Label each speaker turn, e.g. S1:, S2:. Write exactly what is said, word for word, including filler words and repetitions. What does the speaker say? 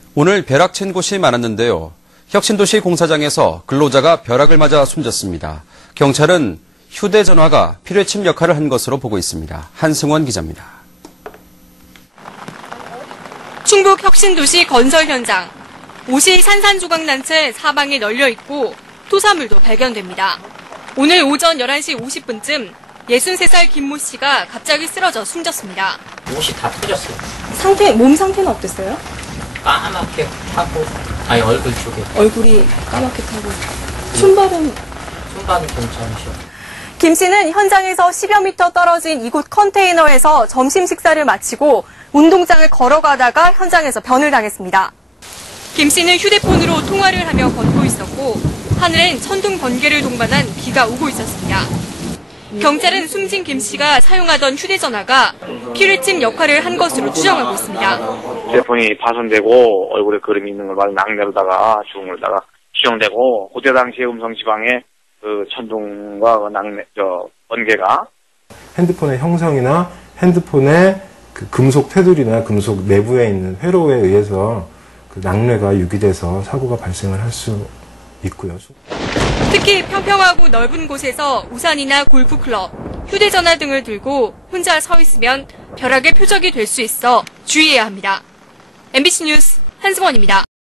S1: 오늘 벼락 친 곳이 많았는데요. 혁신도시 공사장에서 근로자가 벼락을 맞아 숨졌습니다. 경찰은 휴대전화가 피뢰침 역할을 한 것으로 보고 있습니다. 한승원 기자입니다.
S2: 충북 혁신도시 건설 현장. 옷이 산산조각 채 사방에 널려 있고 토사물도 발견됩니다. 오늘 오전 열한 시 오십 분쯤 예순세 살 김모 씨가 갑자기 쓰러져 숨졌습니다.
S3: 옷이 다 터졌어요.
S2: 상태, 몸 상태는 어땠어요?
S3: 까맣게 타고, 아니 얼굴 쪽에.
S2: 얼굴이 까맣게 타고. 손발은?
S3: 손발은 괜찮으셔.
S2: 김 씨는 현장에서 십여 미터 떨어진 이곳 컨테이너에서 점심 식사를 마치고 운동장을 걸어가다가 현장에서 변을 당했습니다. 김 씨는 휴대폰으로 통화를 하며 걷고 있었고 하늘엔 천둥 번개를 동반한 비가 오고 있었습니다. 경찰은 숨진 김 씨가 사용하던 휴대전화가 피뢰침 역할을 한 것으로 추정하고 있습니다.
S4: 휴대폰이 파손되고 얼굴에 그림이 있는 걸 봐서 낙내로다가 죽은 걸다가 추정되고 그때 당시에 음성 지방에 그 천둥과 그 낙내 저 번개가
S5: 핸드폰의 형성이나 핸드폰의 그 금속 테두리나 금속 내부에 있는 회로에 의해서 그 낙뢰가 유기돼서 사고가 발생을 할 수 있고요.
S2: 특히 평평하고 넓은 곳에서 우산이나 골프클럽, 휴대전화 등을 들고 혼자 서 있으면 벼락의 표적이 될 수 있어 주의해야 합니다. 엠비씨 뉴스 한승원입니다.